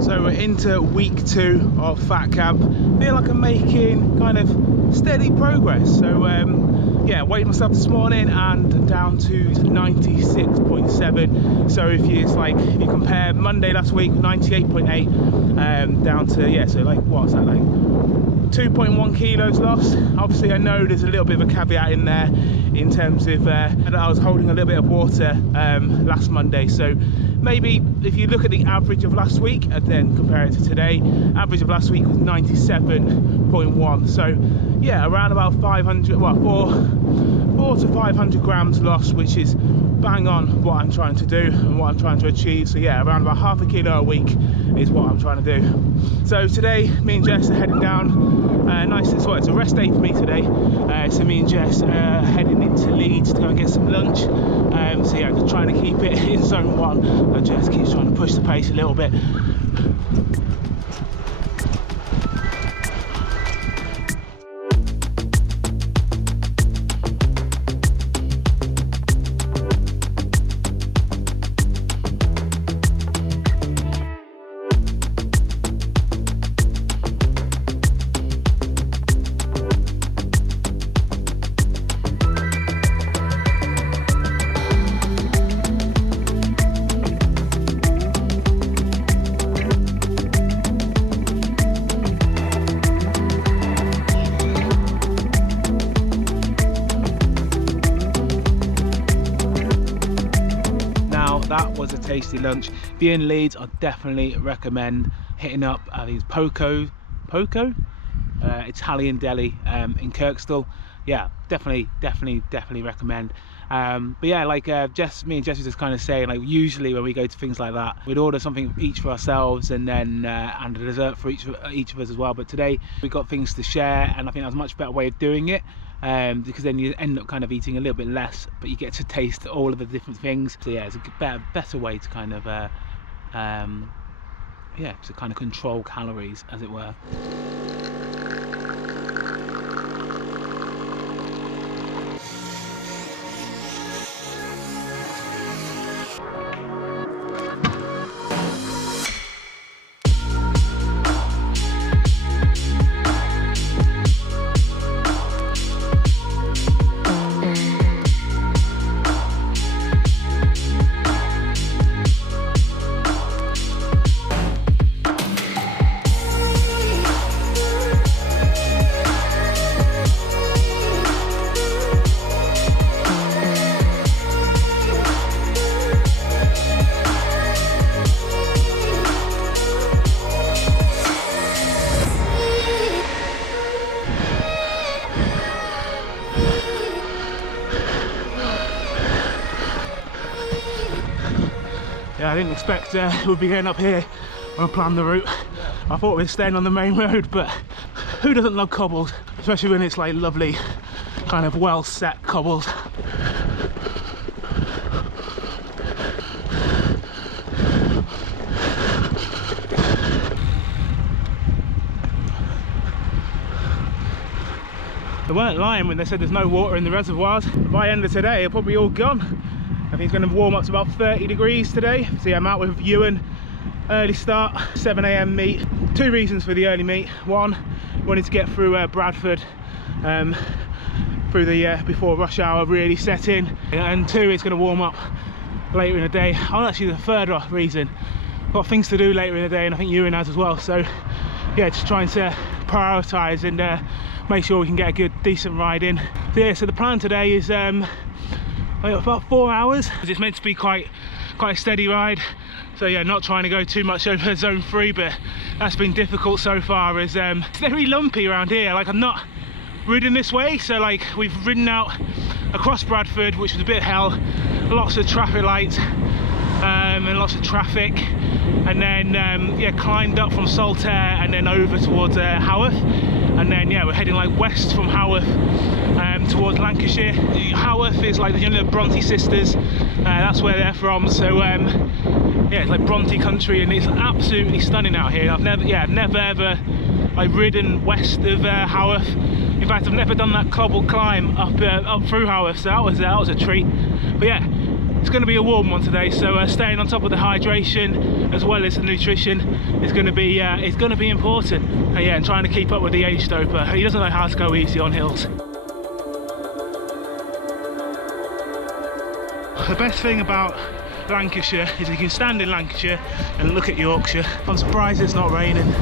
So we're into week 2 of Fat Camp. Feel like I'm making kind of steady progress. So yeah, weighed myself this morning and down to 96.7. So if you compare Monday last week 98.8 down to, yeah, so like what's that, like 2.1 kilos lost. Obviously I know there's a little bit of a caveat in there in terms of that I was holding a little bit of water last Monday, so maybe if you look at the average of last week and then compare it to today, average of last week was 97.1. so yeah, around about 500, well, 4 to 500 grams lost, which is bang on what I'm trying to do and what I'm trying to achieve. So yeah, around about half a kilo a week is what I'm trying to do. So today me and Jess are heading down, well, it's a rest day for me today, so me and Jess are heading into Leeds to go and get some lunch. So yeah, just trying to keep it in zone 1, but Jess keeps trying to push the pace a little bit. That was a tasty lunch. If you're in Leeds, I definitely recommend hitting up these Poco Italian deli in Kirkstall. Yeah, definitely recommend. But yeah, like me and Jess was just kind of saying, like usually when we go to things like that, we'd order something each for ourselves and then and a dessert for each of us as well. But today we got things to share, and I think that was a much better way of doing it. Because then you end up kind of eating a little bit less, but you get to taste all of the different things. So yeah, it's a better way to kind of yeah, to kind of control calories, as it were. Yeah, I didn't expect we'd be going up here when I planned the route. I thought we'd staying on the main road, but who doesn't love cobbles? Especially when it's like lovely, kind of well set cobbles. They weren't lying when they said there's no water in the reservoirs. By the end of today, they're probably all gone. I think it's going to warm up to about 30 degrees today. So yeah, I'm out with Ewan, early start, 7 AM meet. 2 reasons for the early meet. 1, wanted to get through Bradford through the before rush hour really set in, and 2, it's going to warm up later in the day. Oh, actually the third reason, got things to do later in the day, and I think Ewan has as well. So yeah, just trying to prioritise and make sure we can get a good decent ride in. So yeah, so the plan today is about 4 hours. It's meant to be quite a steady ride, so yeah, not trying to go too much over zone 3, but that's been difficult so far. It's very lumpy around here. Like, I'm not ridden this way, so like we've ridden out across Bradford, which was a bit hell, lots of traffic lights and lots of traffic, and then yeah, climbed up from Saltaire and then over towards Haworth, and then yeah, we're heading like west from Haworth towards Lancashire. Haworth is like the Bronte sisters, that's where they're from. So yeah, it's like Bronte country, and it's absolutely stunning out here. I've never ever like ridden west of Haworth. In fact, I've never done that cobble climb up through Haworth, so that was a treat. But yeah, It's going to be a warm one today, so staying on top of the hydration as well as the nutrition is going to be important. Yeah, and trying to keep up with the age stoper. He doesn't know how to go easy on hills. The best thing about Lancashire is you can stand in Lancashire and look at Yorkshire. I'm surprised it's not raining.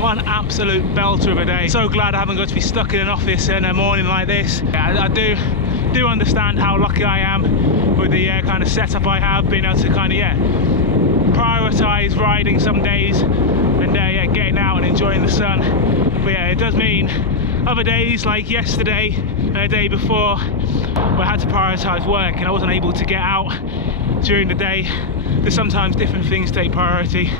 One absolute belter of a day. So glad I haven't got to be stuck in an office in a morning like this. Yeah, I do understand how lucky I am with the kind of setup I have, being able to kind of prioritise riding some days and getting out and enjoying the sun. But yeah, it does mean other days like yesterday and the day before where I had to prioritise work and I wasn't able to get out during the day. There's sometimes different things take priority.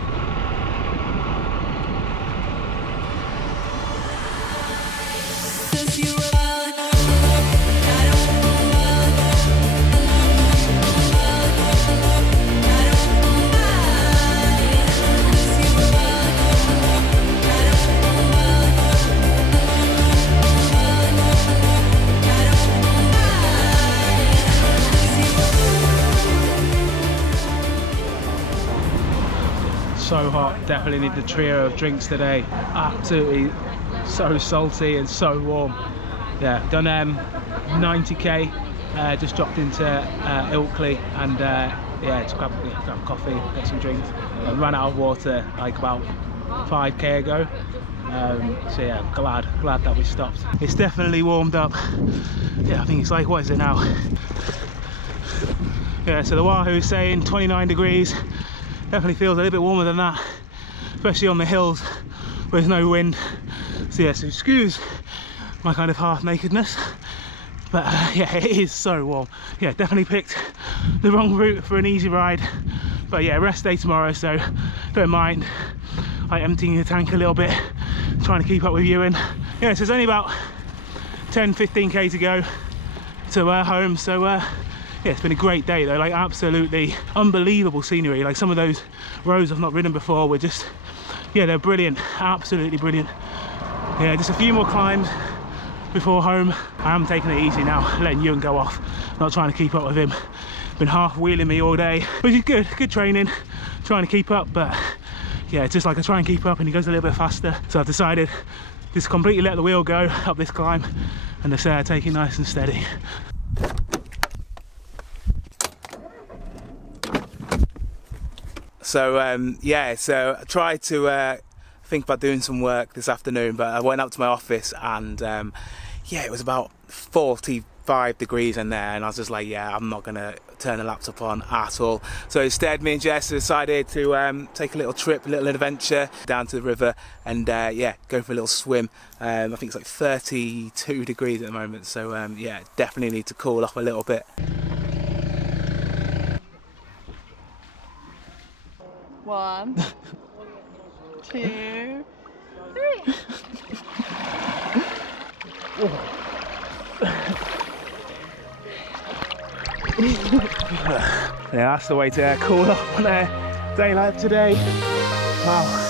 So hot, definitely need the trio of drinks today. Absolutely so salty and so warm. Yeah, done 90k, just dropped into Ilkley and yeah, just grab coffee, get some drinks. Ran out of water like about 5k ago. So yeah, glad that we stopped. It's definitely warmed up. Yeah, I think it's like, what is it now? Yeah, so the Wahoo's saying 29 degrees. Definitely feels a little bit warmer than that, especially on the hills where there's no wind. So yeah, so excuse my kind of half nakedness, but yeah, it is so warm. Yeah, definitely picked the wrong route for an easy ride, but yeah, rest day tomorrow, so don't mind like emptying the tank a little bit, trying to keep up with Ewan. Yeah, so there's only about 10-15k to go to home, so yeah, it's been a great day though, like absolutely unbelievable scenery. Like some of those roads I've not ridden before were just, yeah, they're brilliant, absolutely brilliant. Yeah, just a few more climbs before home. I am taking it easy now, letting Ewan go off, not trying to keep up with him. Been half wheeling me all day, which is good training, trying to keep up, but yeah, it's just like I try and keep up and he goes a little bit faster. So I've decided just completely let the wheel go up this climb and just take it nice and steady. So yeah, so I tried to think about doing some work this afternoon, but I went up to my office and yeah, it was about 45 degrees in there, and I was just like, yeah, I'm not gonna turn the laptop on at all. So instead, me and Jess decided to take a little trip, a little adventure down to the river and yeah, go for a little swim. I think it's like 32 degrees at the moment, so yeah, definitely need to cool off a little bit. One, 2, 3. Yeah, that's the way to cool off on a day like today. Wow.